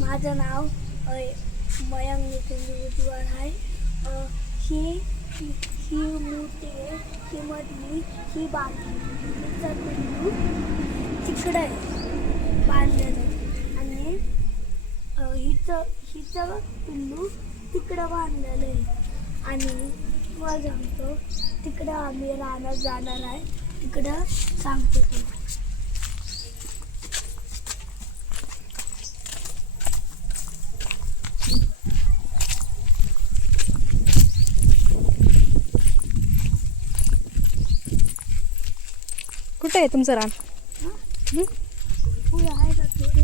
माझं नाव मयंक नितीन उज्ज्वल आहे. ही ही मूर्ती आहे, ही मधली ही बाकी हिचा पिल्लू तिकडे बांधलेलं आहे आणि हिचं पिल्लू तिकडं बांधलेलं आहे. आणि मग सांगतो तिकडं आम्ही रानात जाणार आहे, तिकडं सांगतो तुला. कुठे आहे तुमचं रान? फुलं आहे का थोडे?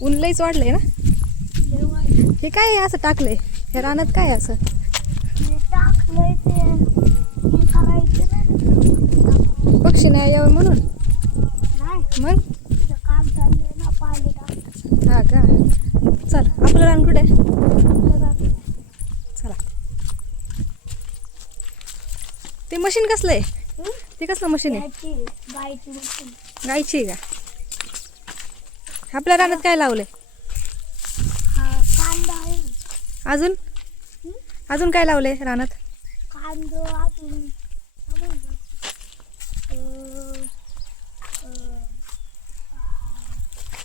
ऊन लईच वाढलंय ना. लय आहे. हे काय आहे असं टाकलंय या रानात? काय आहे असं? ते टाकलंय ते हे करायचं नाही. पक्षी नाही यावं म्हणून? नाही, मग तिथं काम चाललंय ना, पाणी टाकतात. हा का? चल आपलं रान कुठे आहे? चला. ते मशीन कसलं आहे? ते कसलं मशीन आहे? त्याची गायची मशीन. गायची आहे का? आपल्या रानात काय लावलंय? हा कांदा आहे ना. अजून अजून काय लावलंय रानात? कांदा अजून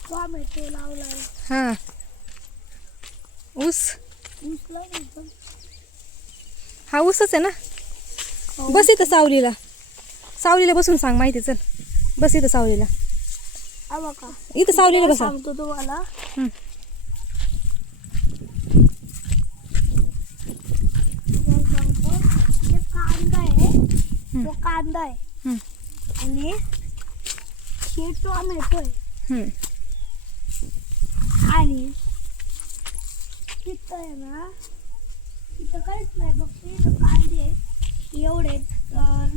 टोमॅटो लावलाय. हां. ऊस? ऊस लावलाय. हा ऊसच आहे ना. बस इथं सावलीला. सावलीला बसून सांग माहिती. चल बस इथं सावलीला. हा बघा, इथं सावलीला बसा. सांगतो तुम्हाला. हं. सांगतो ते कांदा आहे, तो कांदा आहे हं. आणि हे टोमॅटो आहे. हं. आणि तिथं आहे ना, तिथं काहीच नाही बघ, तिथं कांदे एवढे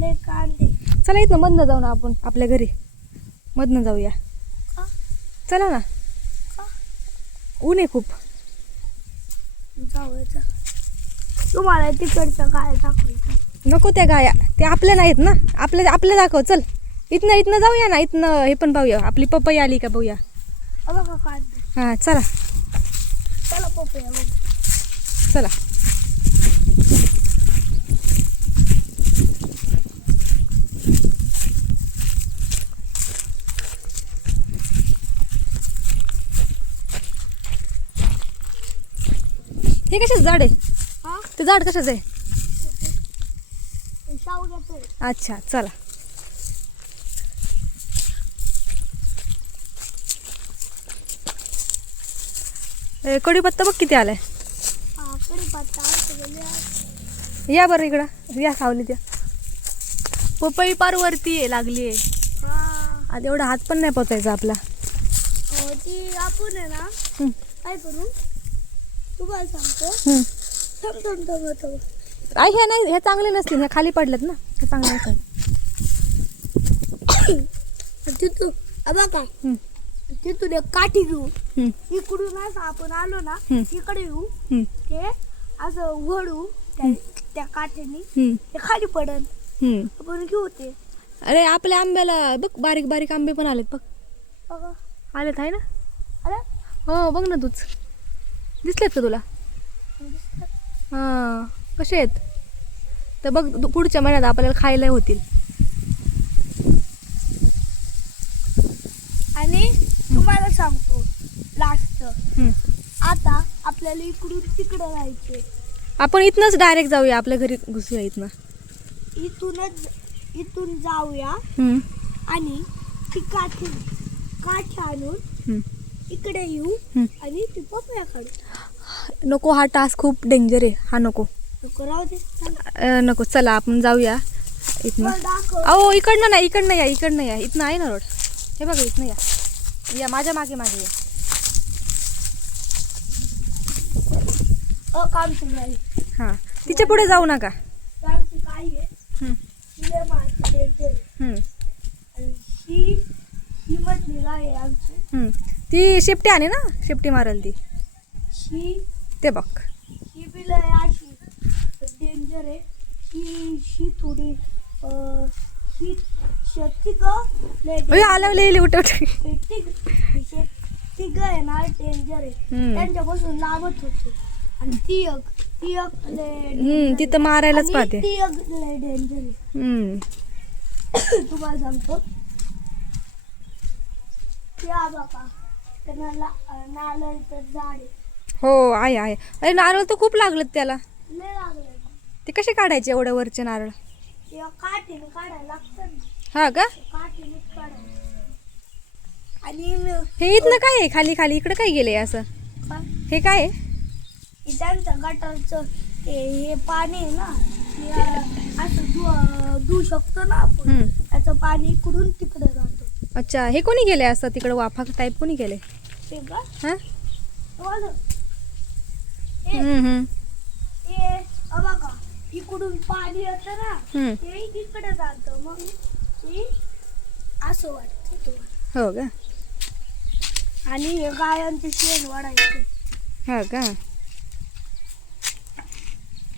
लय कांदे. चला इथनं मधनं जाऊ ना आपण आपल्या घरी. मधनं जाऊया. का? चला ना. का? ऊन आहे खूप. जाऊया. तुम्हाला तिकडचं काय दाखवायचं? नको त्या गाया, ते आपल्या नाहीत ना. आपल्या दाखव. चल इथनं जाऊया ना. इथनं हे पण पाहूया. आपली पपई आली का पाहूया. हा बघा कांदे. हां चला. चला पपया बघू. चला. हे कशाचं झाड आहे? हा ते झाड कशाचं आहे? शावग्याचं आहे. अच्छा चला. कढीपत्ता बघ किती आलाय. हा कढीपत्ता आमच्याकडे आहे. या बरं इकडं. या सावलीत या. पपई पार वरती आहे, लागली आहे. हा आता एवढा हात पण नाही पोचायचा आपला. ती आपण आहे ना, हं. काय करू तुम्हाला सांगतो. हं. थांब. आई ह्या नाही, ह्या चांगले नसतील. ह्या खाली पडल्यात ना, हे चांगले नसतील. तिथून बघा, हं. तिथून एक काठी घेऊ. हं. इकडून असं आपण आलो ना, हं. इकडे येऊ. हं. ते असं वळू त्या काठीने, हं. ते खाली पडन. हं. आपण घेऊ ते. अरे आपल्या आंब्याला बघ, बारीक बारीक आंबे पण आलेत बघ. बघा. आलेत आहे ना. अरे हो बघ ना तूच. दिसलेत का तुला? हां कसे आहेत तर बघ. पुढच्या महिन्यात आपल्याला खायला होतील. आणि तुम्हाला सांगतो लास्ट. हं. आता आपल्याला इकडून तिकडं जायचे. आपण इथनंच डायरेक्ट जाऊया, आपल्या घरी घुसूया इथनं. इथून जाऊया हं. आणि ती काठी आणून हं. इकडे येऊ हं. आणि ती पपया काढू. नको, हा टास्क खूप डेंजर आहे. हा नको. राहू दे. नको. चला आपण जाऊया इथनं. दाखव. अहो इकडनं नाही, इकडनं या. इथनं आहे ना रोड. हे बघा इथनं या. माझ्या मागे या. काम सुरू. हां तिच्या पुढे जाऊ नका. आमची काय आहे, हं. तिला मारते देते. हं. आणि ही मधली गाय आहे आमची. हं. ती शेपटी आली ना, शेपटी मारेल ती. ही ते बघ. ही बिल आहे अशी डेंजर आहे. ही थोडी ही शेती का आल्यावर लिहिली उठ. शेती आहे ना डेंजर आहे. हम्म. त्यांच्यापासून लाभत होतो. आणि ती एक तिथं मारायलाच पाहते. ती एक लय डेंजर आहे. हम्म. तुम्हाला सांगतो त्या बाबा त्यांना नारळाचं झाड आहे. हो आहे आहे. अरे नारळ तर खूप लागलं त्याला. लय लागलं. ते कसे काढायचे एवढ्या वरचे नारळ? ते काठीने काढायला लागतं ना. हा का? काठीनेच काढायला. आणि हे इथलं काय आहे खाली खाली इकडे काय गेलंय असं? हे काय आहे? त्यांचं गटारचं हे पाणी आहे ना ते असं धुवू शकतो ना आपण. हम्म. त्याचं पाणी इकडून तिकडे जातो. अच्छा हे कोणी गेले असं तिकडे वाफा टाईप कोणी गेले? ते का हा? तुम्हाला हम्म. ते बघा इकडून पाणी येतं ना हम्म. ते इकडे जातं. मग ते असं वाटतं तुम्हाला. हो का? आणि हे गायांचे शेण वाढायचं. हा का?